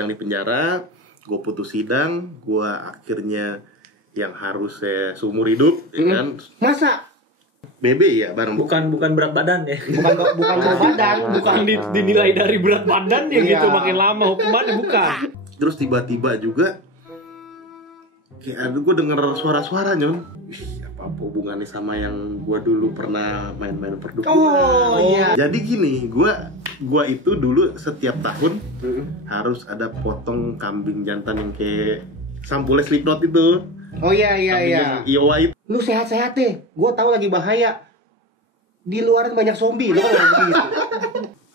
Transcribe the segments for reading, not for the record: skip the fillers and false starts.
yang di penjara, gue putus sidang, gue akhirnya yang harusnya seumur hidup, ya kan? Masa? BB ya bareng. Bukan berat badan ya. Bukan berat badan, Bukan dinilai dari berat badan ya Iya. gitu, makin lama hukumannya bukan. Terus tiba-tiba juga kayak gue denger suara-suara Nyon. Wih, apa hubungannya sama yang gue dulu pernah main-main perdukunan. Oh iya. Jadi gini, gue itu dulu setiap tahun harus ada potong kambing jantan yang kayak sampulnya Slipknot itu. Oh iya. Kambing yang Iowa itu. Lu sehat-sehat deh. Gua tahu lagi bahaya. Di luar banyak zombie, lu kan lagi gitu.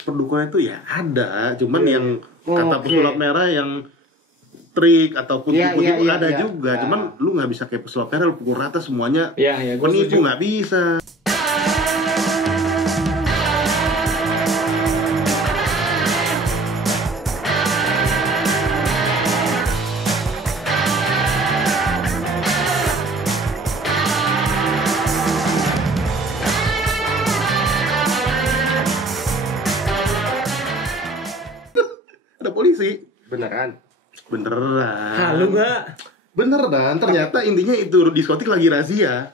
Perdukunan itu ya ada, cuman Iya. yang kata pesulap merah yang trik atau putih-putih Iya, itu iya, ada iya. juga. Iya. Cuman lu nggak bisa kayak pesulap merah lu pukul rata semuanya. Iya, gue Penipu setuju. nggak bisa. Ada polisi. Beneran. Beneran. Halu nggak? Beneran. Ternyata intinya itu diskotik lagi razia.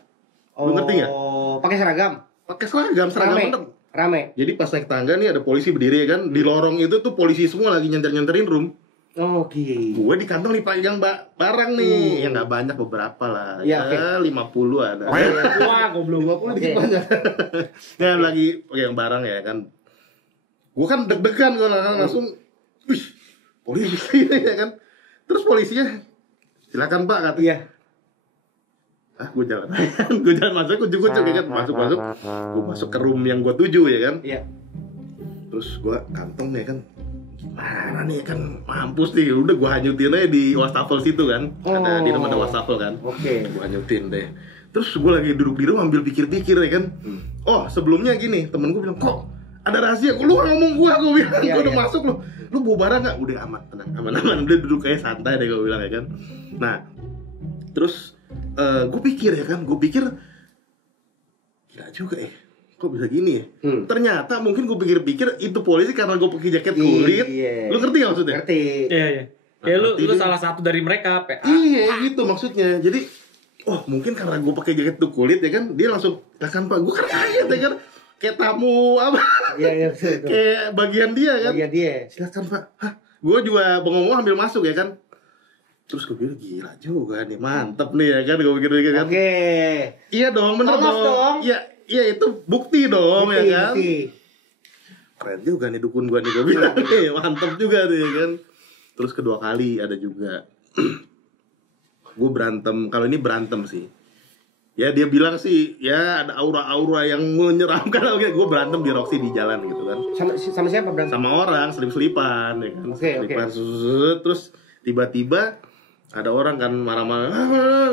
Lu ngerti nggak? Oh, pakai seragam. Pakai seragam Rame. bener. Rame. Jadi pas naik tangga nih ada polisi berdiri ya kan. Di lorong itu tuh polisi semua lagi nyanter-nyanterin room. Oke. Gue di kantong nih panjang barang nih. Ya nggak banyak, beberapa lah. Iya, Ya 50 ada. Wah, goblok. 50 dikit Oke. banyak. Ya lagi pegang barang ya kan. Gue kan deg-degan gue langsung. Wih, polisi ya kan. Terus polisinya, silakan Pak kata. Iya. Gue jalan gue jalan masuk, gue ya kan. Masuk. Gue masuk ke room yang gue tuju ya kan. Iya. Terus gue kantong ya kan. Gimana nih ya kan, mampus nih. Udah gue hanyutin aja di wastafel situ kan. Ada di rumah ada wastafel kan. Oke. Gue hanyutin deh. Terus gue lagi duduk di rumah ambil pikir-pikir ya kan. Oh sebelumnya gini, temen gue bilang, kok ada rahasia? Lu ngomong gue bilang, Iya, gue udah iya. masuk lu bawa barang nggak? Udah aman, tenang, aman, udah duduk kayak santai deh gue bilang ya kan. Nah, terus gue pikir ya kan, gila juga kok bisa gini ya? Ternyata mungkin gue pikir-pikir itu polisi karena gue pakai jaket kulit. Iya. Lu ngerti nggak maksudnya? Ngerti. Iya. Ya lu Nanti dia- salah satu dari mereka, PA. Iya gitu maksudnya. Jadi mungkin karena gue pakai jaket tuh kulit ya kan, dia langsung kan Pak, gue kan kaget ya kan, kayak tamu apa, Iya, betul. kayak bagian dia kan. Iya dia. Silakan Pak. Hah, gue juga bengong ambil masuk ya kan. Terus gue bilang gila juga nih, mantep nih ya kan, gue pikir kan. Oke. Iya dong, bener Lolos dong. Iya itu bukti dong ya Bukti, kan. bukti. Keren juga nih dukun gue nih, gue bilang nih, mantep juga nih ya kan. Terus kedua kali ada juga gue berantem, kalau ini berantem sih. Ya dia bilang sih ya ada aura-aura yang menyeramkan. Oke, gue berantem di Roxy di jalan gitu kan. Sama siapa berantem? Sama orang selip-selipan ya kan. Oke, Selip-selipan, terus tiba-tiba ada orang kan marah-marah.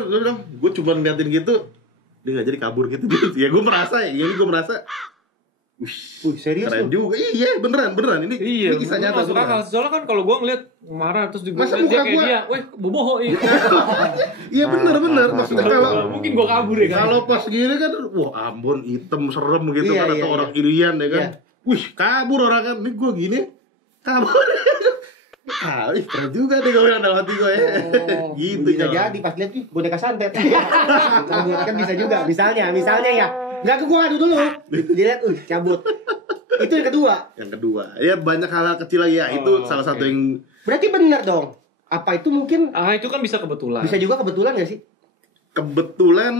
Gue bilang, gue cuma ngeliatin gitu, dia nggak jadi kabur gitu. Ya gue merasa Wih, serius keren lu? juga. Iya beneran ini Iya, ini kisah nyata masuk akal. beneran. Soalnya kan kalau gue ngeliat marah terus juga Masa dia muka kayak gua- dia, weh boboho ini. Iya bener maksudnya kalau Mungkin gue kabur ya kan. kalau pas gini kan, wah Ambon hitam serem gitu Iya, kan, iya, atau orang iya. irian ya kan. Iya. Wih kabur orang kan, ini gue gini kabur. Keren juga deh gue bilang dalam hati gue ya. Oh, Gitu bisa Jon. jadi pas lihat boneka santet. Kan bisa juga. Misalnya ya. Enggak, gua adu dulu. Dilihat, cabut. Itu yang kedua. Yang kedua, ya banyak hal kecil lagi ya. Itu salah satu oke. yang Berarti benar dong. Apa itu mungkin Itu kan bisa kebetulan. bisa juga kebetulan nggak sih? kebetulan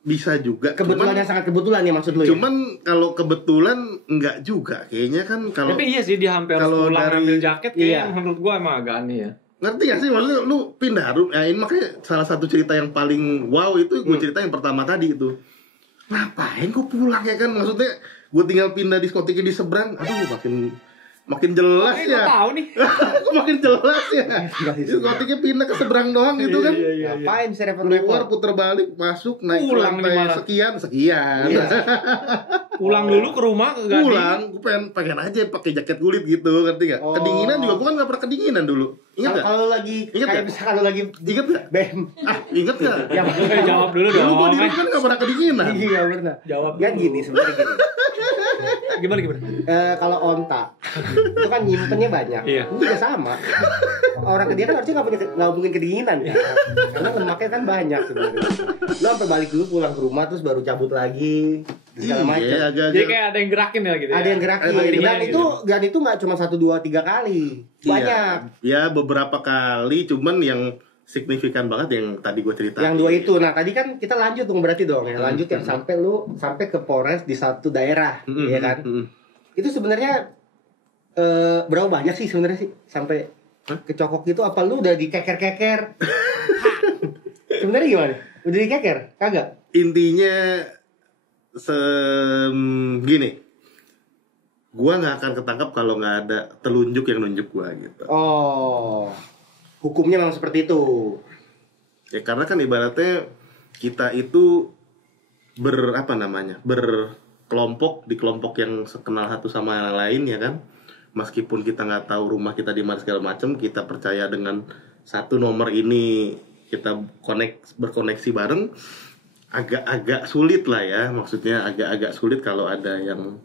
bisa juga. Kebetulan yang sangat kebetulan ya maksud lu ya? Cuman kalau kebetulan enggak juga. Kayaknya kan kalau Tapi iya sih dia hampir kalau pulang dari- ambil jaket iya. kayak menurut gua emang agak aneh ya. ngerti gak sih maksudnya lu pindah room. Nah, ini makanya salah satu cerita yang paling wow itu gue cerita yang pertama tadi itu. Ngapain gue pulang ya kan, maksudnya gue tinggal pindah diskotiknya di seberang. Aduh makin jelas Gue ya. tahu nih. Kok makin jelas ya. Diskotiknya pindah ke seberang doang gitu kan. Ngapain bisa Keluar repot-repot? puter balik masuk naik ke Pulang lantai di mana? sekian. Iya. Pulang dulu ke rumah enggak Pulang, gue pengen aja pakai jaket kulit gitu, ngerti gak? Oh. Kedinginan juga, gue kan gak pernah kedinginan dulu. Ingat gak? Kalau lagi Ingat kayak nggak? misalkan lu lagi Ingat gak? BEM. Ingat gak? Ya, Jawab dulu Dulu dong. gue di rumah kan gak pernah kedinginan. iya benar. Jawab Kan dulu. gini sebenarnya gini. Gimana gimana? Kalau onta itu kan nyimpennya banyak. Iya. Ini juga sama. Orang kedinginan kan harusnya nggak mungkin kedinginan kan? Karena lemaknya kan banyak sebenarnya. Lo sampai balik dulu pulang ke rumah terus baru cabut lagi segala macam. Iya, agak-agak. Jadi kayak ada yang gerakin ya gitu ya. Ada yang gerakin. Ada yang Dan gitu. itu nggak cuma 1, 2, 3 kali. Banyak. Iya, beberapa kali, cuman yang signifikan banget yang tadi gue cerita. Yang 2 itu. Nah, tadi kan kita lanjut dong berarti dong ya. Lanjut yang sampai ke Polres di satu daerah, ya kan? Itu sebenarnya berapa banyak sih sebenarnya sih sampai kecokok gitu, apa lu udah dikeker-keker? Sebenarnya gimana? Udah dikeker? Kagak? Intinya gini, gua nggak akan ketangkap kalau nggak ada telunjuk yang nunjuk gua gitu. Oh, hukumnya memang seperti itu. Ya karena kan ibaratnya kita itu berkelompok di kelompok yang sekenal satu sama yang lain ya kan. Meskipun kita nggak tahu rumah kita di mana segala macam, kita percaya dengan satu nomor ini kita berkoneksi bareng. Agak-agak sulit lah ya, maksudnya agak-agak sulit kalau ada yang,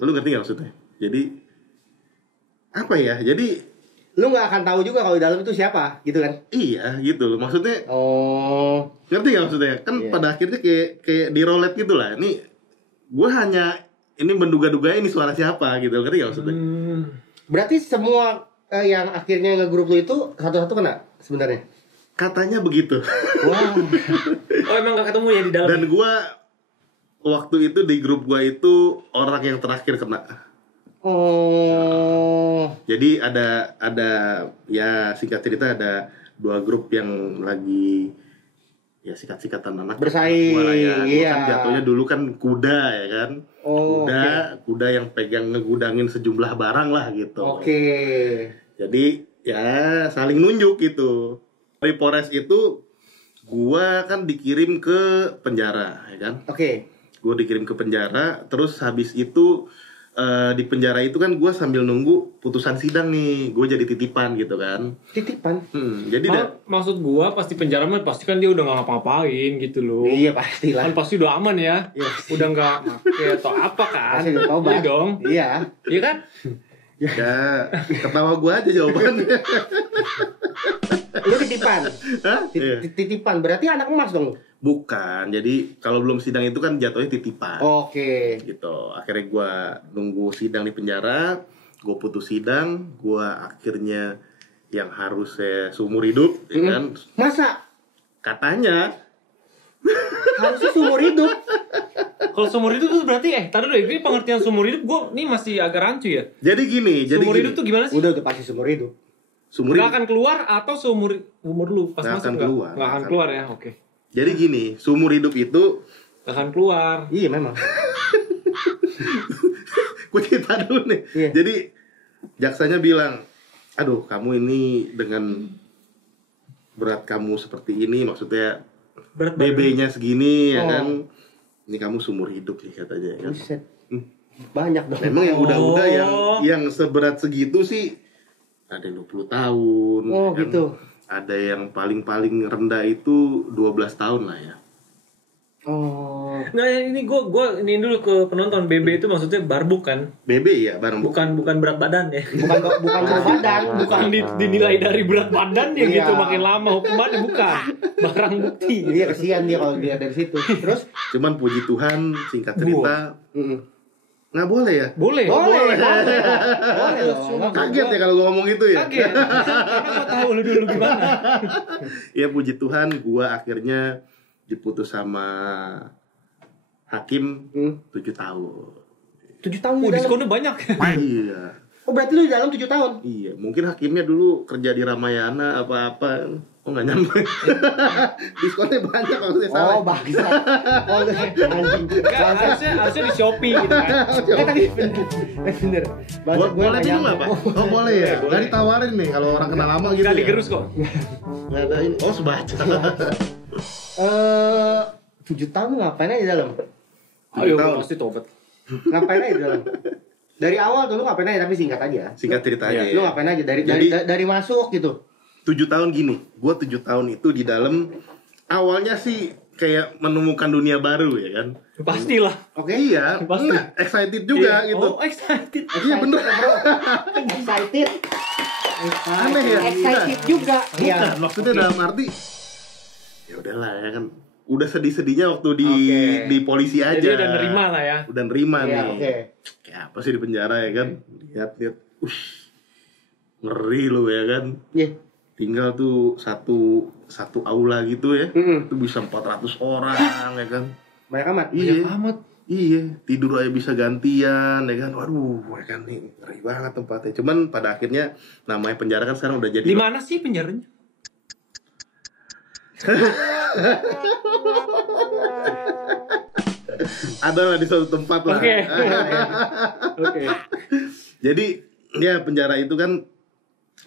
lu ngerti nggak maksudnya? Jadi apa ya? Jadi Lu nggak akan tahu juga kalau di dalam itu siapa, gitu kan? iya gitu loh, maksudnya Oh, ngerti nggak maksudnya? Kan Iya. pada akhirnya kayak di roulette gitu lah. Ini gue hanya ini menduga-duga ini suara siapa gitu, ngerti nggak maksudnya? berarti semua yang akhirnya ngegrup lu itu satu-satu kena sebenarnya? Katanya begitu. Wow. Oh emang gak ketemu ya di dalam? Dan gue waktu itu di grup gue itu orang yang terakhir kena. Oh, Jadi ada ya singkat cerita ada 2 grup yang lagi ya sikat-sikatan anak Bersaing, gua lah ya. Gua iya. kan jatuhnya dulu kan kuda ya kan. Oh, Kuda yang pegang ngegudangin sejumlah barang lah gitu. oke. Jadi ya saling nunjuk gitu. Dari Polres itu gua kan dikirim ke penjara ya kan. Oke. Gua dikirim ke penjara, terus habis itu di penjara itu kan gue sambil nunggu putusan sidang nih, gue jadi titipan gitu kan. Titipan. Jadi Maksud gua pasti penjara mah pasti kan dia udah gak ngapa-ngapain gitu loh. Iya pastilah. Kan pasti udah aman ya. Iya. Udah gak make atau apa kan. Pasti udah tobat. Iya dong. Iya. Iya kan? ya ketawa gue aja jawabannya. Lu titipan. Hah? Iya. Titipan berarti anak emas dong. Bukan, jadi kalau belum sidang itu kan jatuhnya titipan. Oke. Gitu. Akhirnya gue nunggu sidang di penjara, gue putus sidang, gue akhirnya yang harusnya seumur hidup, ya kan? Masa Katanya. harusnya seumur hidup? Kalau seumur hidup tuh berarti tadi dulu ini pengertian seumur hidup gua nih masih agak rancu ya. Jadi gini, Seumur hidup tuh gimana sih? Udah pasti seumur hidup. seumur Nggak hidup. akan keluar atau seumur lu pas Nggak masuk akan keluar. Nggak akan keluar ya, oke. Jadi gini, seumur hidup itu Nggak akan keluar. Iya memang. gue cerita dulu nih. Iya. Jadi jaksanya bilang, aduh kamu ini dengan berat kamu seperti ini, maksudnya Berat badan. BB-nya segini ya Oh. kan, ini kamu seumur hidup nih katanya kan. Buset. Banyak dong. Memang yang udah-udah Oh. yang seberat segitu sih ada yang 20 tahun. Oh, ya kan. gitu. Ada yang paling rendah itu 12 tahun lah ya. Oh. Nggak, ini gua ini dulu ke penonton. BB itu maksudnya barbuk kan? BB ya bareng Bukan berat badan ya. Bukan berat badan, Bukan dinilai dari berat badan ya Iya. gitu makin lama hukumannya bukan. Barang bukti. Iya kesian dia kalau dilihat dari situ. Terus Cuman puji Tuhan singkat cerita nggak boleh ya. Boleh. boleh. Kaget ya kalau gue ngomong itu ya. Kaget. Karena gua tahu lu dulu gimana. Ya puji Tuhan gue akhirnya diputus sama hakim 7 tahun. 7 tahun di dalam. Diskonnya banyak. Iya. Oh berarti lu di dalam 7 tahun? Iya, mungkin hakimnya dulu kerja di Ramayana apa-apa. Oh nggak nyampe. Diskonnya banyak maksudnya salah. Oh bangsa. Oh anjing. Nggak, harusnya di Shopee gitu kan. Tapi bener. Bahasa gue Boleh minum apa? Oh boleh ya. Nggak ditawarin nih kalau orang kenal lama gitu. Nggak ya? digerus kok. Nggak ada ini. Oh sebaca. 7 tahun ngapain aja di dalam? Ayo tahun. pasti tobat. Ngapain aja di dalam? Dari awal tuh lu ngapain aja, tapi singkat aja. Singkat cerita aja. Lu ngapain aja dari masuk gitu. 7 tahun gini, gue 7 tahun itu di dalam, awalnya sih kayak menemukan dunia baru ya kan. Pastilah. Oke. Iya, Pasti. excited juga Iya. gitu. Oh, excited. Iya bener. Excited. Aneh ya. Excited juga. Iya. Bukan, maksudnya dalam arti ya udahlah ya kan. Udah sedih-sedihnya waktu di polisi aja. Jadi udah nerima lah ya. Udah nerima Iya, nih. oke. Kayak apa sih di penjara ya kan? Lihat-lihat. Ngeri lu ya kan. Iya. Tinggal tuh satu aula gitu ya. Itu bisa 400 orang ya kan. Banyak amat. Iya. Amat. Iya, tidur aja bisa gantian ya kan. Waduh, ya kan nih ngeri banget tempatnya. Cuman pada akhirnya namanya penjara kan sekarang udah jadi. Di mana sih penjaranya? Ada lah di suatu tempat lah. Oke. Oke. Jadi ya penjara itu kan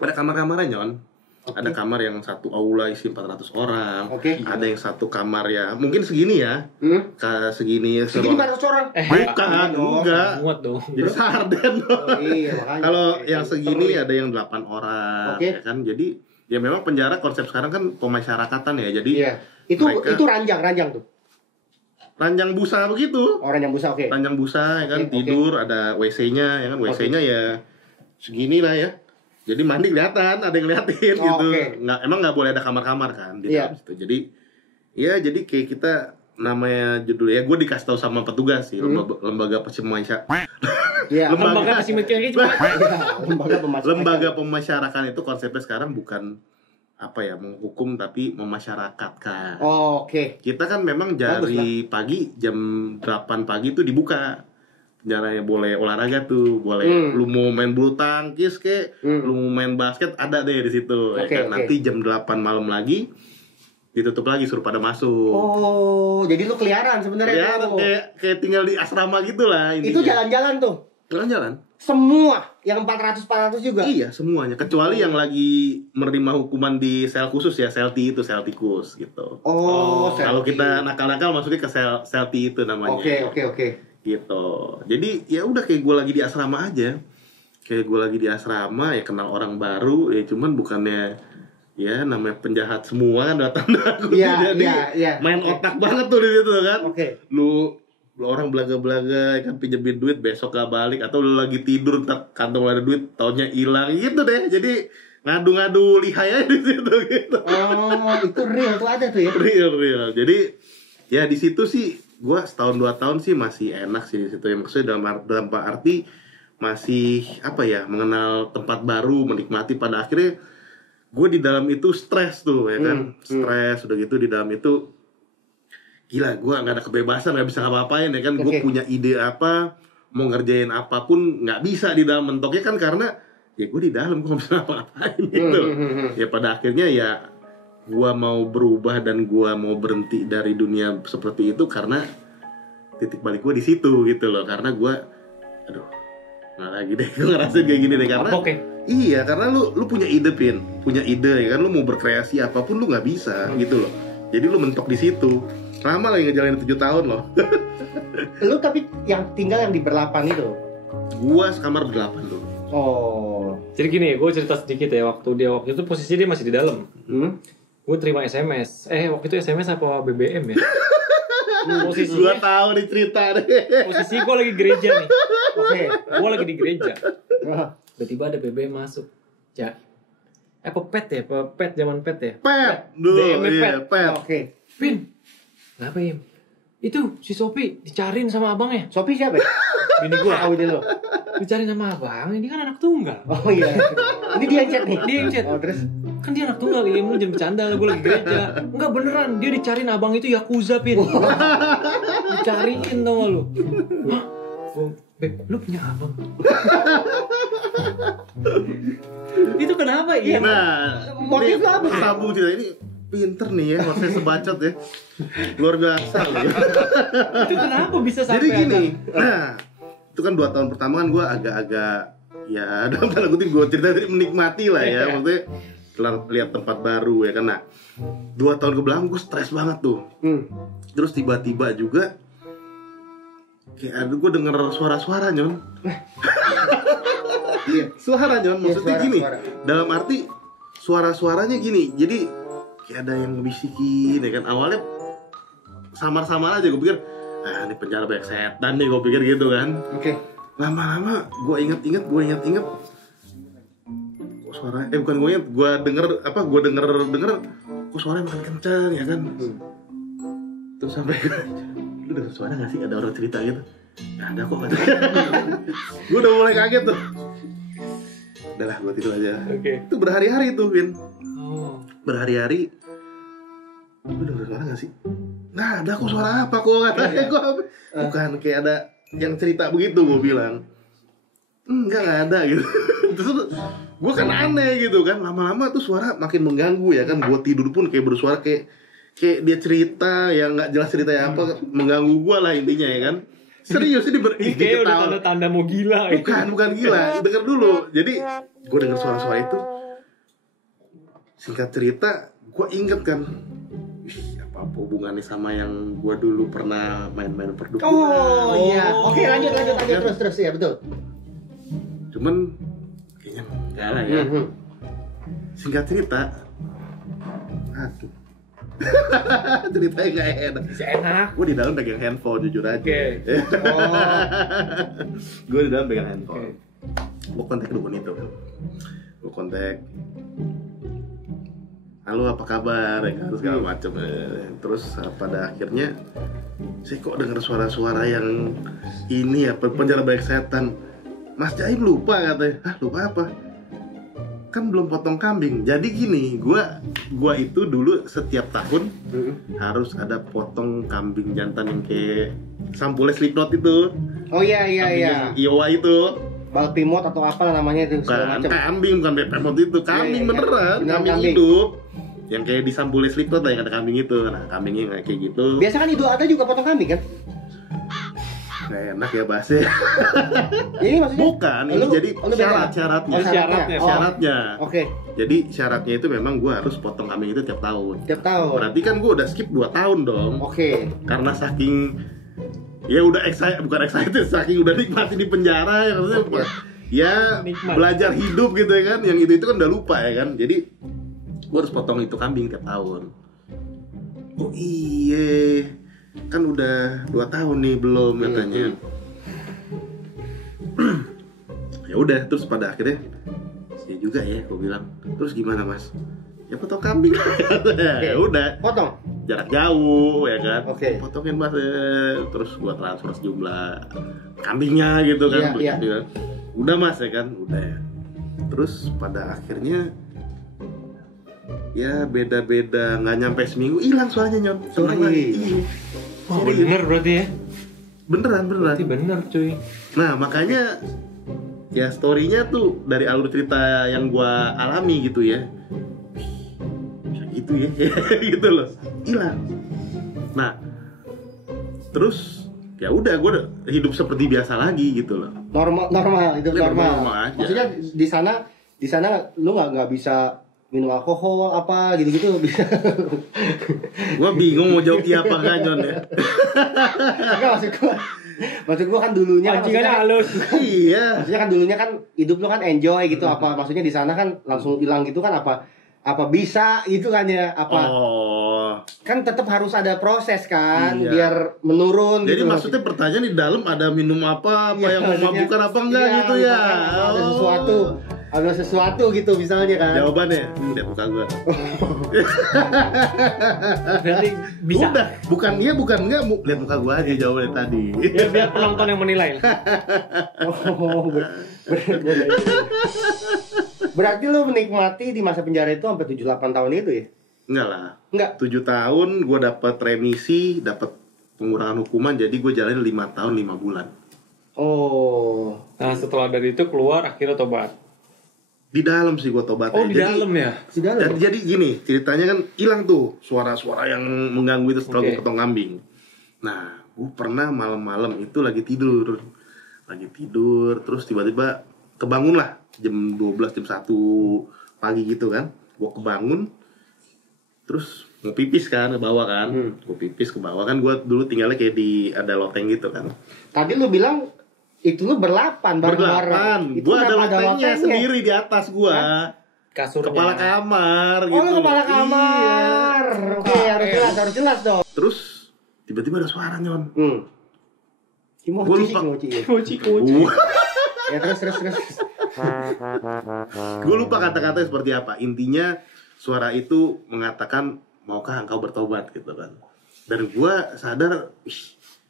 ada kamar-kamarnya Nyon. Ada kamar yang satu aula isi 400 orang. Oke. Ada yang satu kamar ya mungkin segini ya. Segini ya. Segini 400 orang. Bukan, enggak. Muat dong. Jadi sarden. Oh, iya, makanya. Kalau yang segini ada yang 8 orang Oke. ya kan. Jadi ya memang penjara konsep sekarang kan pemasyarakatan ya. Jadi Iya. Itu mereka- itu ranjang tuh. ranjang busa begitu. Orang yang busa, oke. Ranjang busa ya kan, Oke, tidur ada WC-nya ya kan. WC-nya ya segini lah ya. Jadi mandi kelihatan, ada yang ngeliatin Oh, gitu. oke. Emang nggak boleh ada kamar-kamar kan di Iya. dalam situ. Jadi kayak kita namanya judulnya gue dikasih tahu sama petugas sih, lembaga Iya. Lembaga Pesimiskin cuma lembaga pemasyarakat itu konsepnya sekarang bukan apa ya menghukum tapi memasyarakatkan. Oh, oke. Kita kan memang dari pagi jam 8 pagi itu dibuka. Penjaranya boleh olahraga tuh, boleh lu mau main bulu tangkis kek, lu mau main basket ada deh di situ. Ya Oke, kan? oke. Nanti jam 8 malam lagi ditutup lagi suruh pada masuk. Oh, jadi lu keliaran sebenarnya. Ya, tuh. kayak tinggal di asrama gitulah intinya. Itu jalan-jalan tuh. Jalan-jalan. Semua yang 400 juga. Iya, semuanya kecuali yang lagi menerima hukuman di sel khusus ya, selti itu, sel tikus gitu. Oh, Kalau kita nakal-nakal maksudnya ke selti itu namanya. Oke. Gitu. Jadi ya udah kayak gue lagi di asrama aja. Kayak gue lagi di asrama ya kenal orang baru ya cuman bukannya ya namanya penjahat semua kan datang aku Iya, jadi iya. main otak banget tuh di situ kan. Oke. Lu orang belaga-belaga kan pinjemin duit besok gak balik atau lu lagi tidur kantong ada duit taunya hilang gitu deh. Jadi ngadu-ngadu lihai aja di situ gitu. Oh, itu real tuh ada tuh ya. Real. Jadi ya di situ sih gue setahun 2 tahun sih masih enak sih di situ ya, maksudnya dalam arti masih apa ya mengenal tempat baru, menikmati. Pada akhirnya gue di dalam itu stres tuh ya kan, stres udah gitu di dalam itu gila gue nggak ada kebebasan, nggak bisa ngapa-ngapain ya kan. Gue punya ide apa mau ngerjain apapun nggak bisa di dalam, mentoknya kan karena ya gue di dalam gue nggak bisa ngapa-ngapain gitu. Ya pada akhirnya ya gue mau berubah dan gue mau berhenti dari dunia seperti itu karena titik balik gue di situ gitu loh. Karena gue aduh nggak lagi deh gue ngerasain kayak gini deh karena iya karena lu punya ide punya ide ya kan, lu mau berkreasi apapun lu nggak bisa gitu loh. Jadi lu mentok di situ lama lagi ngejalanin 7 tahun loh. Lu tapi yang tinggal yang di berlapan itu. Gua sekamar 8 tuh. Oh. Jadi gini, gue cerita sedikit ya. Waktu itu posisi dia masih di dalam. Gue terima SMS. Waktu itu SMS apa BBM ya? Posisinya 2 tahun nih cerita deh. Posisi gue lagi gereja nih. Oke. Gue lagi di gereja. Tiba-tiba ada BBM masuk. Ya. Apa pet ya? Pet zaman pet ya? Pet. Duh, iya, pet. Oke. Pin. Kenapa Im? Itu si Sopi dicariin sama abangnya. Sopi siapa ya? Bini gue. Tahu dia lo. Dicariin sama abang, ini kan anak tunggal. Oh iya. Ini dia yang chat nih. Dia yang chat. Oh, terus Kan dia anak tunggal, Im, lu jangan bercanda, gue lagi gereja. Enggak beneran, dia dicariin abang itu Yakuza, Pin. Dicariin tau gak lu. Hah? Beb, lu punya abang? Itu kenapa, Im? Nah, motif lo apa? Sambung cerita ini pinter nih ya, saya sebacot ya. Luar biasa loh. Itu kenapa bisa sampai Jadi gini, ada? nah itu kan 2 tahun pertama kan gue agak-agak ya dalam tanda kutip gue cerita tadi menikmati lah ya, maksudnya lihat tempat baru ya kan. Nah 2 tahun kebelakang gue stres banget tuh. Terus tiba-tiba juga kayak gue denger suara-suara Nyon. Iya. Suara Nyon, maksudnya Iya, gini. suara. Dalam arti suara-suaranya gini. Jadi kayak ada yang ngebisikin ya kan. Awalnya samar-samar aja gue pikir, ini penjara banyak setan nih gue pikir gitu kan. Oke. Lama-lama gue inget-inget. Kok suara? Bukan gue inget, gue denger. Kok suaranya makin kencang ya kan. Terus sampai lu denger suara gak sih? Ada orang cerita gitu. Gak ada kok katanya. Gue udah mulai kaget tuh. Udah lah, gue tidur aja. Oke. Itu berhari-hari tuh, Win. Oh. Berhari-hari. Lu denger suara gak sih? Nggak ada kok, suara apa kok katanya. Gue bukan kayak ada yang cerita begitu, gue bilang. Nggak ada gitu. Terus gue kan aneh gitu kan. Lama-lama tuh suara makin mengganggu ya kan. Gue tidur pun kayak bersuara kayak dia cerita yang nggak jelas ceritanya apa, mengganggu gue lah intinya ya kan. Serius ini Ini kayak udah tanda-tanda mau gila. Bukan gila. Dengar dulu. Jadi gue dengar suara-suara itu. Singkat cerita, gue inget kan. Apa hubungannya sama yang gue dulu pernah main-main perdukunan. Oh iya. Oke, lanjut terus ya, betul. Cuman kayaknya enggak lah ya. Singkat cerita, aduh. Ceritanya nggak enak. Enak. Gue di dalam pegang handphone jujur aja. Oke. Gue di dalam pegang handphone. Oke. Gue kontak dukun itu kan. Gue kontak. Halo apa kabar ya kan segala macam. Terus pada akhirnya saya kok dengar suara-suara yang ini ya penjara banyak setan. Mas Jaim lupa katanya. Lupa apa? Kan belum potong kambing. Jadi gini, gua itu dulu setiap tahun harus ada potong kambing jantan yang kayak sampulnya Slipknot itu. Oh iya. Iowa itu. Baltimore atau apa namanya itu segala Bukan macam. kambing, bukan Baltimore itu. Kambing Iya. beneran, Beneran kambing kambing. hidup. Yang kayak di sampulnya Slipknot lah yang ada kambing itu. Nah, kambingnya kayak gitu. Biasa kan Idul Adha juga potong kambing kan? Nggak enak ya bahasnya. Ini maksudnya Bukan, ini jadi syaratnya. Oh, Syaratnya. Syaratnya. Oke, Jadi syaratnya itu memang gue harus potong kambing itu tiap tahun. tiap tahun. Berarti kan gue udah skip 2 tahun dong. Oke. Karena saking ya udah excited, saking udah nikmati di penjara ya maksudnya ya Nikmat. belajar hidup gitu ya kan. Yang itu kan udah lupa ya kan. Jadi gue harus potong itu kambing tiap tahun. Oh iya, kan udah 2 tahun nih belum katanya. Ya udah, terus pada akhirnya ya juga ya, gue bilang. Terus gimana mas? Ya potong kambing. Ya udah, Potong. jarak jauh ya kan. Oke. Potongin mas, terus gua transfer sejumlah kambingnya gitu kan. Iya, Gitu kan. Udah mas ya kan, udah ya. Terus pada akhirnya ya beda-beda, nggak nyampe seminggu hilang suaranya Nyon. Hilang lagi. Iya. Oh, bener berarti ya? Beneran. Berarti bener cuy. Nah makanya ya story-nya tuh dari alur cerita yang gua alami gitu ya. Bisa gitu ya, gitu loh. Hilang. Nah, terus ya udah gue hidup seperti biasa lagi gitu loh. Normal, itu Iya, normal. normal aja. Maksudnya di sana lu nggak bisa minum alkohol apa gitu-gitu bisa. Gue bingung mau jawab iya apa enggak Jon ya. Enggak maksud gua kan dulunya kan Pancingannya maksudnya, halus. Iya. maksudnya kan dulunya kan hidup lu kan enjoy gitu apa maksudnya di sana kan langsung hilang gitu kan apa bisa gitu kan ya apa Oh. kan tetap harus ada proses kan Iya. biar menurun Jadi gitu maksudnya pertanyaan di dalam ada minum apa Iya, yang maksudnya- memabukkan apa enggak iya, gitu ya. misalkan ada sesuatu gitu misalnya kan. Jawabannya udah buka gue. Berarti bisa. Udah, bukan iya bukan enggak, lihat muka gue aja jawabannya tadi. Ya biar penonton yang menilai. Oh, berarti lu menikmati di masa penjara itu sampai 7-8 tahun itu ya? Enggak lah. Enggak. 7 tahun gue dapat remisi, dapat pengurangan hukuman, jadi gue jalanin 5 tahun 5 bulan. Oh. Nah setelah dari itu keluar akhirnya tobat. Di dalam sih gue tobatnya. Oh di dalam ya? Di dalam. Jadi gini, ceritanya kan hilang tuh suara-suara yang mengganggu itu setelah gue Oke. potong kambing. Nah, gue pernah malam-malam itu lagi tidur, terus tiba-tiba kebangun lah jam 12 jam 1 pagi gitu kan. Gue kebangun, Terus mau pipis kan ke bawah kan. Gue pipis ke bawah kan, gue dulu tinggalnya kayak di ada loteng gitu kan. Tadi lu bilang itu lu berlapan bareng-bareng. Gue ada lotengnya sendiri di atas gue. Kasurnya. Kepala kamar Oh, gitu. lu kepala kamar. Oke, harus jelas dong. Terus tiba-tiba ada suara Nyon. Gua lupa. Koci. Ya terus. Gue lupa kata-katanya seperti apa. Intinya suara itu mengatakan, maukah engkau bertobat gitu kan. Dan gue sadar,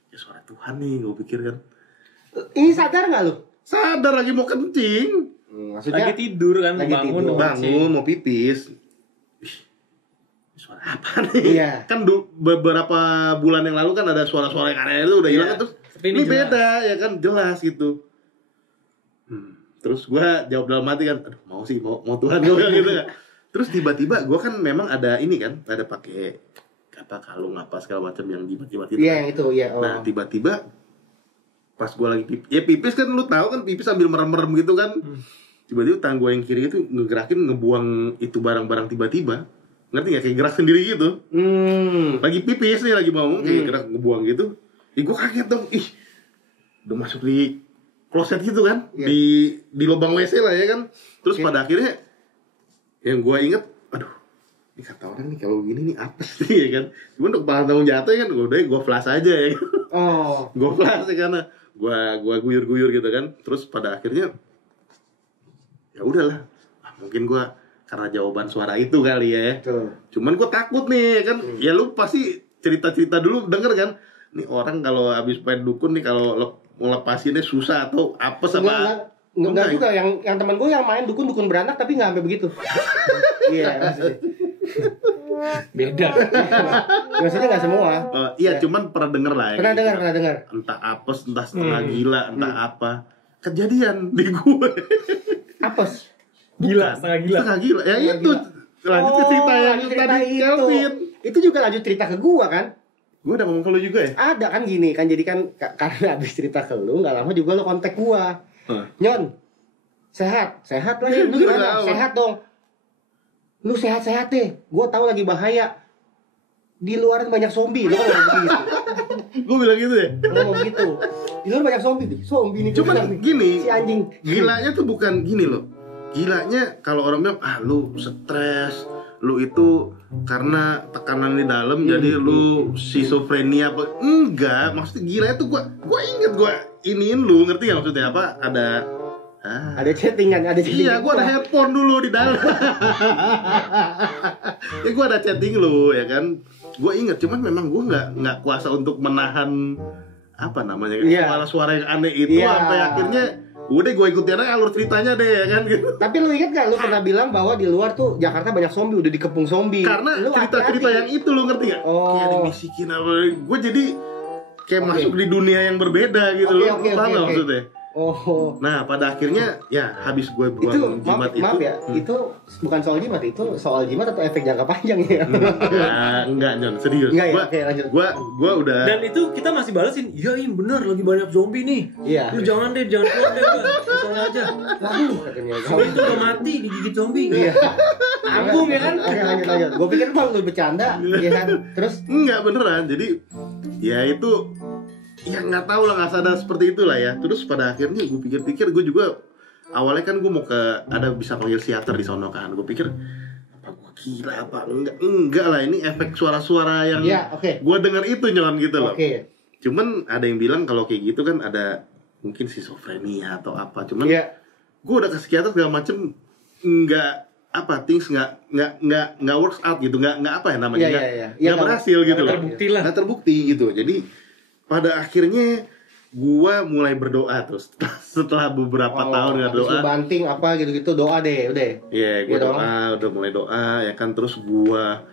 ya suara Tuhan nih, gue pikir kan. Ini sadar nggak lu? Sadar lagi mau kencing. Maksudnya Lagi tidur kan, lagi bangun. tidur. Bangun mau pipis. Ini suara apa nih? Iya. Kan beberapa bulan yang lalu kan ada suara-suara yang aneh itu udah hilang kan, terus Tapi ini ini jelas. beda ya kan, jelas gitu. Terus gue jawab dalam hati kan, aduh mau Tuhan gue bilang gitu kan. Terus tiba-tiba gue kan memang ada ini kan, ada pakai kata kalung apa segala macam yang jimat-jimat itu. Iya kan. yang itu ya. Oh. Nah tiba-tiba pas gue lagi pipis kan, lu tahu kan pipis sambil merem-merem gitu kan. Tiba-tiba tangan gue yang kiri itu ngegerakin, ngebuang itu barang-barang tiba-tiba. Ngerti gak? Kayak gerak sendiri gitu. Lagi pipis nih, lagi mau kayak gerak ngebuang gitu. Gue kaget dong. Udah masuk di kloset gitu kan. Iya. Di lubang WC lah ya kan. Terus pada akhirnya yang gue inget, aduh, ini kata orang nih kalau gini nih apes nih ya kan. Cuman untuk bahan tanggung jatuh ya kan, udah gue flash aja ya kan. Oh. Gue flash ya karena gue guyur-guyur gitu kan. Terus pada akhirnya ya udahlah, mungkin gue karena jawaban suara itu kali ya. Betul. Cuman gue takut nih kan. Ya lu pasti cerita-cerita dulu denger kan. Nih orang kalau habis main dukun nih, kalau mau lepasinnya susah atau apes apa. Enggak juga, yang teman gue yang main dukun beranak tapi nggak sampai begitu. Iya maksudnya. Beda. Maksudnya nggak semua. Iya, Ya. cuman pernah denger lah ya. Pernah dengar. Entah apes, entah setengah gila, entah apa. Kejadian di gue. Apes. Gila, setengah gila. Setengah gila. Ya Setengah itu. gila. Lanjut ke cerita yang lanjut cerita tadi itu. Kelvin. Itu juga lanjut cerita ke gua kan. Gue udah ngomong ke lu juga ya? Ada kan gini kan, jadi kan karena habis cerita ke lu nggak lama juga lu kontak gua. Nyon, sehat lah ya. Lu gimana? Sehat dong. Lu sehat-sehat deh. Gua tahu lagi bahaya. Di luar banyak zombie. Lu kan ngomong begitu. Gue bilang gitu ya? Ngomong gitu. Di luar banyak zombie nih. Zombie nih. Cuman gini, si anjing. gilanya tuh bukan gini loh. Gilanya kalau orang bilang, lu stres, lu itu karena tekanan di dalam jadi lu schizophrenia apa? Enggak, maksudnya gilanya tuh gua inget gua iniin lu, ngerti gak maksudnya apa? Ada chattingan. Iya, gua ada handphone dulu di dalam. Ya gua ada chatting lu ya kan. Gua inget, cuman memang gua nggak kuasa untuk menahan apa namanya, suara-suara yang aneh itu sampai akhirnya udah gue ikutin aja alur ceritanya deh ya kan gitu. Tapi lu inget gak, lu pernah bilang bahwa di luar tuh Jakarta banyak zombie, udah dikepung zombie. Karena lu cerita-cerita yang itu lu ngerti gak? Kayak dibisikin apa, gue jadi kayak masuk di dunia yang berbeda gitu loh. Paham gak maksudnya? Nah pada akhirnya ya habis gue buang jimat itu. Maaf ya, itu bukan soal jimat, itu soal jimat atau efek jangka panjang ya? Enggak Nyon, serius. Enggak ya, oke lanjut. Gue udah. Dan itu kita masih balesin, iya bener lagi banyak zombie nih. Iya. Lu jangan keluar deh Bang. Soalnya aja. Waduh katanya. Zombie itu udah mati digigit zombie. Iya. Tanggung ya kan? Oke lanjut. Gue pikir bang lu bercanda, ya kan? Terus? Enggak beneran, jadi ya itu ya nggak tahu lah, nggak sadar seperti itulah ya. Terus pada akhirnya gue pikir-pikir, gue juga awalnya kan gue mau ada bisa panggil psikiater di sono kan. Gue pikir apa gue gila apa enggak lah, ini efek suara-suara yang gue dengar itu Nyon gitu loh. Cuman ada yang bilang kalau kayak gitu kan ada mungkin schizophrenia atau apa. Cuman gue udah ke psikiater segala macem, nggak apa things nggak works out gitu, nggak apa ya namanya, nggak berhasil gitu loh, nggak terbukti gitu. Jadi pada akhirnya gua mulai berdoa terus setelah beberapa tahun nggak doa. Banting apa gitu-gitu, doa deh, udah. Iya, gua udah mulai doa ya kan. Terus gua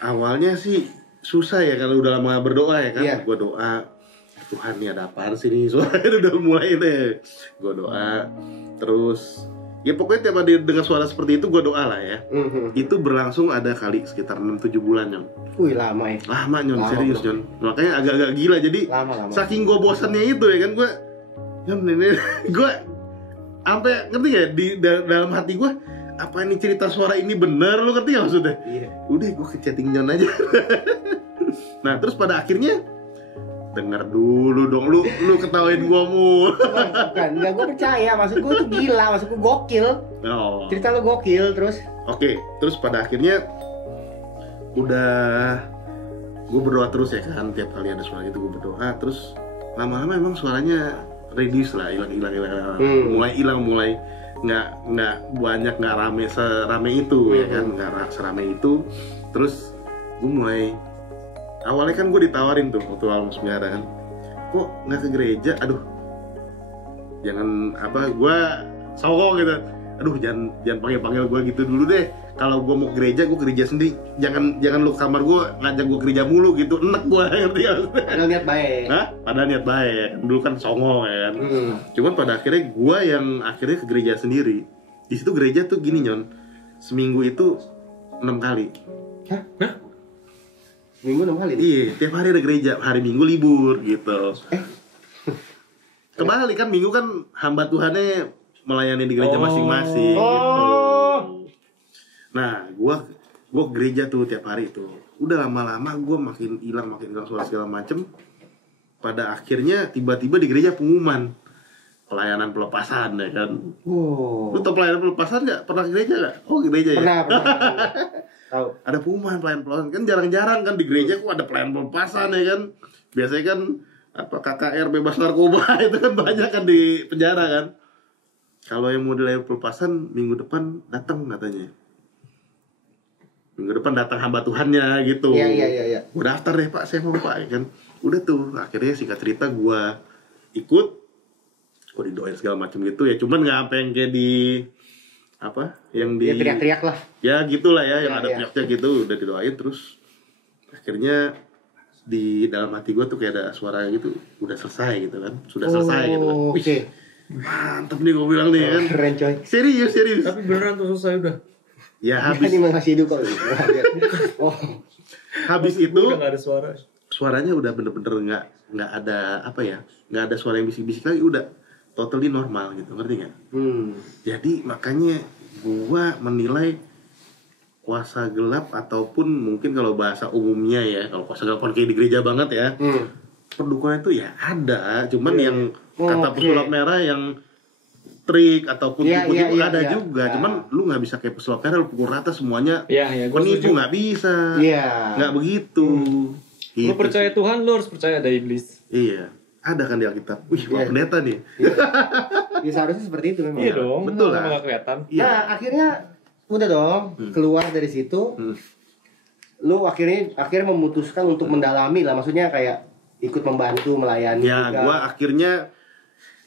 awalnya sih susah ya kalau udah lama berdoa ya kan. Gua doa, Tuhan nih ada apaan sih nih, suaranya udah mulai deh. Gua doa terus ya pokoknya tiap ada dengar suara seperti itu gue doa lah ya. Itu berlangsung ada kali sekitar 6-7 bulan Nyon. Wih lama ya. Lama Nyon, serius Nyon. Makanya agak-agak gila, jadi lama. saking gue bosannya itu ya kan, gue Nyon ini gue sampai ngerti gak di dalam hati gue, apa ini cerita suara ini bener, lu ngerti gak maksudnya? Iya. Udah gue ke chatting Nyon aja. Nah terus pada akhirnya dengar dulu dong, lu ketawain gua mulu. Bukan, enggak, gue percaya, maksud gue tuh gila, maksud gue gokil. Oh. Cerita lu gokil, terus Oke, terus pada akhirnya udah gue berdoa terus ya kan, tiap kali ada suara itu gue berdoa, terus lama-lama emang suaranya reduce lah, hilang, mulai nggak banyak, nggak serame itu ya kan, nggak serame itu. Terus gue mulai, awalnya kan gue ditawarin tuh waktu awal masuk penjara kan, kok nggak ke gereja, aduh jangan apa, gue songong gitu, aduh jangan panggil gue gitu dulu deh. Kalau gue mau gereja, gue gereja sendiri. Jangan lu ke kamar gue ngajak gue gereja mulu gitu, enek gue, ngerti ya? padahal niat baik. Hah? Padahal niat baik. Dulu kan songong ya kan. Cuman pada akhirnya gue yang akhirnya ke gereja sendiri. Di situ gereja tuh gini Nyon, seminggu itu 6 kali. Hah? Minggu 6 kali? Iya, tiap hari ada gereja, hari Minggu libur gitu. Kembali kan Minggu kan hamba Tuhannya melayani di gereja masing-masing gitu. Nah, gua gereja tuh tiap hari tuh. Udah lama-lama gua makin hilang suara segala macem. Pada akhirnya tiba-tiba di gereja pengumuman pelayanan pelepasan ya kan. Lu tau pelayanan pelepasan nggak? Pernah ke gereja nggak? Oh gereja ya. Pernah. Tahu. Ada pengumuman pelayanan pelepasan, kan jarang-jarang kan di gereja kok ada pelayanan pelepasan ya kan. Biasanya kan apa KKR bebas narkoba itu kan banyak kan di penjara kan. Kalau yang mau dilayani pelepasan minggu depan datang katanya. Minggu depan datang hamba Tuhannya gitu. Iya. Gue daftar deh Pak, saya mau Pak ya kan. Udah tuh, akhirnya singkat cerita gue ikut. Gue didoain segala macam gitu ya. Cuman nggak sampai yang kayak di apa? Yang di Ya teriak-teriak lah. Ya gitulah ya, yang Ya, ada ya. teriak-teriak gitu. Udah didoain terus. Akhirnya di dalam hati gue tuh kayak ada suara gitu. Udah selesai gitu kan. Sudah selesai gitu kan. Wih, Oke. mantep nih gue bilang nih kan. Keren coy. Serius. Tapi beneran tuh selesai udah. Ya Ini masih hidup kok. habis itu Udah gak ada suara. suaranya udah bener-bener nggak ada apa ya, nggak ada suara yang bisik-bisik lagi, udah totally normal gitu, ngerti nggak? Jadi makanya gua menilai kuasa gelap ataupun mungkin kalau bahasa umumnya ya, kalau kuasa gelap kan kayak di gereja banget ya, perdukunan itu ya ada, cuman yang kata pesulap merah yang trik ataupun tipu-tipu ada juga, cuman lu nggak bisa kayak pesulap merah lu pukul rata semuanya, penipu nggak bisa, nggak begitu. Lu percaya Tuhan, lu harus percaya ada iblis. Iya, ada kan di Alkitab. Wih, wah pendeta nih. Ya seharusnya seperti itu memang. Iya dong, betul lah. nggak kelihatan. Nah akhirnya udah dong keluar dari situ. Lu akhirnya memutuskan untuk mendalami lah, maksudnya kayak ikut membantu melayani. Ya, juga. gua akhirnya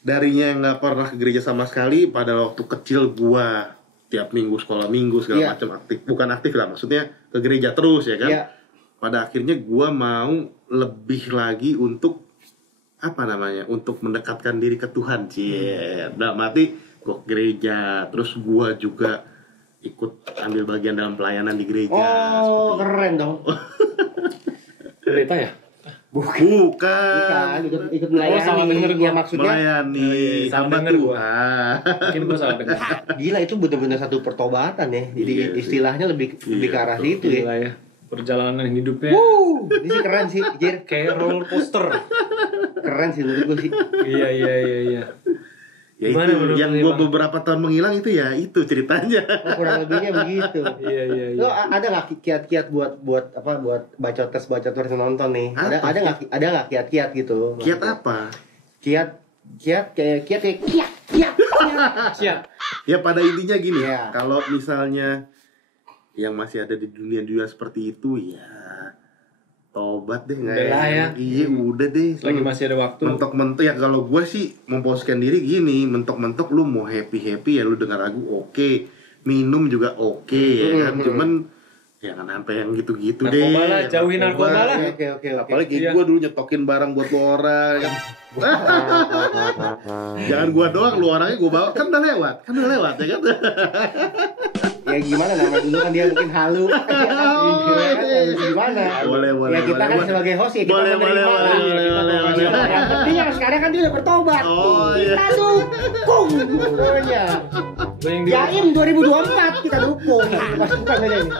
darinya yang nggak pernah ke gereja sama sekali, pada waktu kecil gua tiap minggu sekolah minggu segala macam bukan aktif lah, maksudnya ke gereja terus ya kan. Pada akhirnya gua mau lebih lagi untuk apa namanya, untuk mendekatkan diri ke Tuhan sih. Dalam arti gua ke gereja, terus gua juga ikut ambil bagian dalam pelayanan di gereja. Oh, keren dong. Pendeta ya? Bukan, Bukan. ikut melayani. salah denger gua. Ya maksudnya Melayani salah hamba denger gua. Tuhan. Mungkin gue salah dengar. gila, itu benar-benar satu pertobatan ya. Jadi Iya sih. istilahnya lebih ke arah situ ya. Gila ya. Perjalanan hidupnya Ini sih keren sih, Jir. kayak roller coaster. Keren sih menurut gue sih. Iya. Ya Gimana itu menurut yang lu, gua Bang? beberapa tahun menghilang itu ya itu ceritanya. Oh, kurang lebihnya begitu. Iya. Lo ada nggak kiat-kiat buat bacotes nonton nih? Ada nggak kiat-kiat gitu? Kiat apa? Kiat kayak kiat. Siap. Ya pada intinya gini, Iya. kalau misalnya yang masih ada di dunia seperti itu ya tobat deh, nggak Udah lah ya. Iya udah deh. Lagi masih ada waktu. Mentok-mentok ya, kalau gue sih memposisikan diri gini, mentok-mentok lu mau happy ya lu dengar lagu oke, minum juga oke ya kan, cuman jangan sampai yang gitu-gitu deh. Narkoba lah, jauhin narkoba lah. Oke. Apalagi Iya. gue dulu nyetokin barang buat lu orang kan. Jangan gue doang, lu orangnya gue bawa, kan udah lewat ya kan. Ya gimana nama dulu kan dia mungkin halu. Gimana? Boleh. Ya kita kan sebagai host ya kita menerima lah. Yang penting yang sekarang kan dia udah bertobat. Kita dukung pokoknya. Jaim 2024 kita dukung. Bukan aja ini.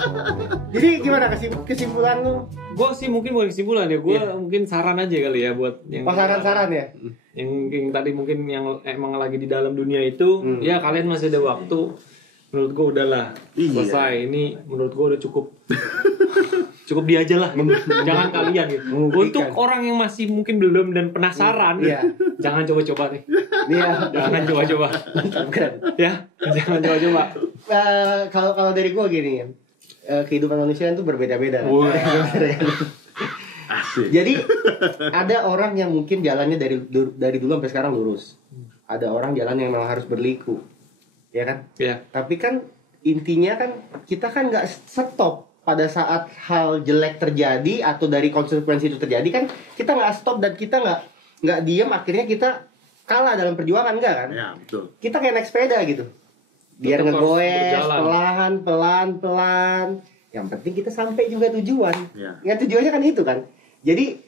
Jadi gimana kesimpulan lu? Gue sih mungkin bukan kesimpulan ya, gue mungkin saran aja kali ya buat yang saran ya. Yang tadi mungkin yang emang lagi di dalam dunia itu, ya kalian masih ada waktu. Menurut gue udahlah selesai. Ini menurut gue udah cukup dia aja lah. Jangan kalian gitu. Untuk orang yang masih mungkin belum dan penasaran, jangan coba-coba nih. Jangan coba-coba. Ya, jangan coba-coba. Kalau dari gue gini ya. Kehidupan manusia itu berbeda-beda. Asik. Jadi ada orang yang mungkin jalannya dari dulu sampai sekarang lurus. Ada orang jalan yang memang harus berliku, ya kan? Iya. Tapi kan intinya kan kita kan nggak stop pada saat hal jelek terjadi atau dari konsekuensi itu terjadi kan kita nggak stop dan kita nggak diam akhirnya kita kalah dalam perjuangan enggak kan? Ya betul. Kita kayak naik sepeda gitu. Biar ngegoes pelan. Yang penting kita sampai juga tujuan. Ya tujuannya kan itu kan. Jadi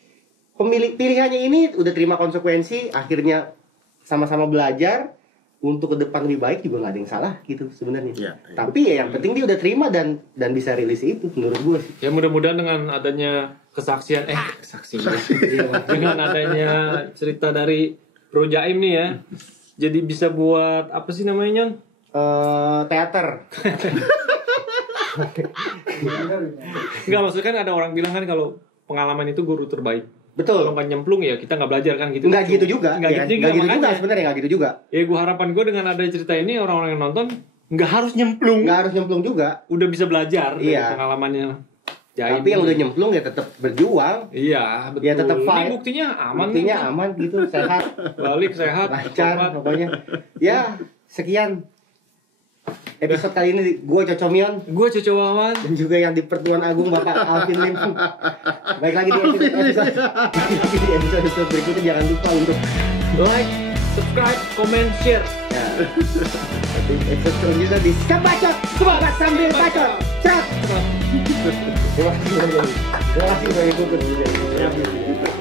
pilihannya ini udah terima konsekuensi, akhirnya sama-sama belajar untuk ke depan lebih baik juga nggak ada yang salah gitu sebenarnya. Tapi ya yang penting dia udah terima dan bisa rilis itu menurut gue sih. Ya mudah-mudahan dengan adanya kesaksian dengan adanya cerita dari Bro Jaim nih ya. Jadi bisa buat apa sih namanya? Teater. Enggak, maksudnya kan ada orang bilang kan kalau pengalaman itu guru terbaik. Betul. Kalau nggak nyemplung ya kita nggak belajar kan gitu. Nggak gitu juga. Nggak gitu juga sebenarnya nggak gitu juga. Ya gue harapan gue dengan ada cerita ini orang-orang yang nonton nggak harus nyemplung. Nggak harus nyemplung juga. Udah bisa belajar dari pengalamannya. Tapi yang udah nyemplung ya tetap berjuang. Iya, betul. Ya tetap fight. Ini buktinya aman. Buktinya aman gitu, sehat. Balik sehat, lancar pokoknya. Ya, sekian episode kali ini. Gue Cocomion, gue Coco Wawan, dan juga yang di Pertuan Agung Bapak Alvin Lim. Baik lagi di episode berikutnya, jangan lupa untuk like, subscribe, comment, share. Ya. Tapi episode selanjutnya di Kebacot, semangat sambil bacot. Terima kasih. Terima kasih.